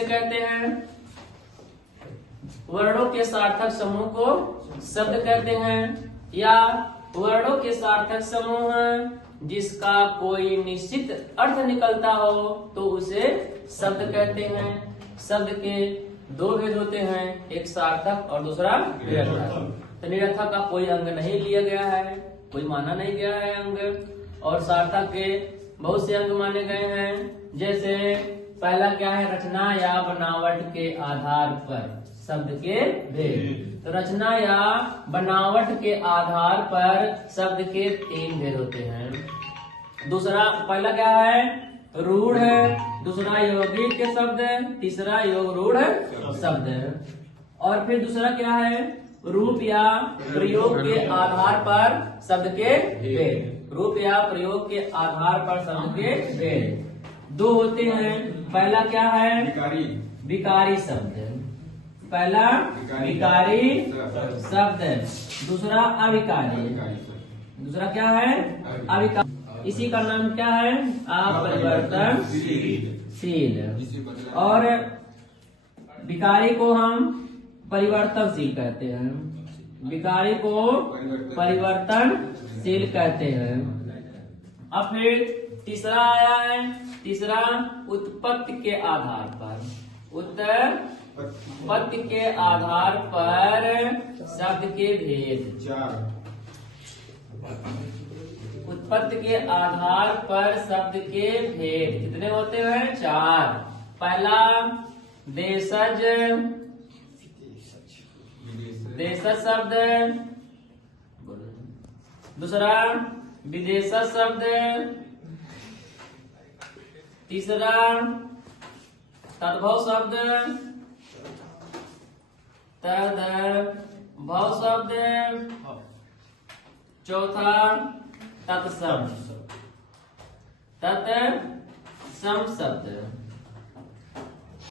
किसे कहते हैं? वर्णों के सार्थक समूह को शब्द कहते हैं, या वर्णों के सार्थक समूह जिसका कोई निश्चित अर्थ निकलता हो तो उसे शब्द कहते हैं। शब्द के दो भेद होते हैं, एक सार्थक और दूसरा निरर्थक। तो निरर्थक का कोई अंग नहीं लिया गया है, कोई माना नहीं गया है अंग, और सार्थक के बहुत से अंग माने गए हैं। जैसे पहला क्या है? रचना या बनावट के आधार पर शब्द के भेद। तो रचना या बनावट के आधार पर शब्द के 3 भेद होते हैं। दूसरा, पहला क्या है? रूढ़ है, दूसरा यौगिक के शब्द है, तीसरा योग रूढ़ शब्द है। और फिर दूसरा क्या है? रूप या प्रयोग के आधार पर शब्द के भेद। रूप या प्रयोग के आधार पर शब्द के भेद 2 होते हैं। पहला क्या है? विकारी शब्द। पहला विकारी शब्द, दूसरा अविकारी। दूसरा क्या है? अविकारी। इसी का नाम क्या है? अपरिवर्तनशील। और विकारी को हम परिवर्तनशील कहते हैं। विकारी को परिवर्तनशील कहते हैं। अब फिर तीसरा आया है। तीसरा उत्पत्ति के आधार पर। उत्पत्ति के आधार पर शब्द के भेद। उत्पत्ति के आधार पर शब्द के भेद कितने होते हैं? 4। पहला देशज, देशज शब्द। दूसरा विदेशज शब्द। तीसरा तद्भव शब्द। तद्भव शब्द। चौथा तत्सम शब्द।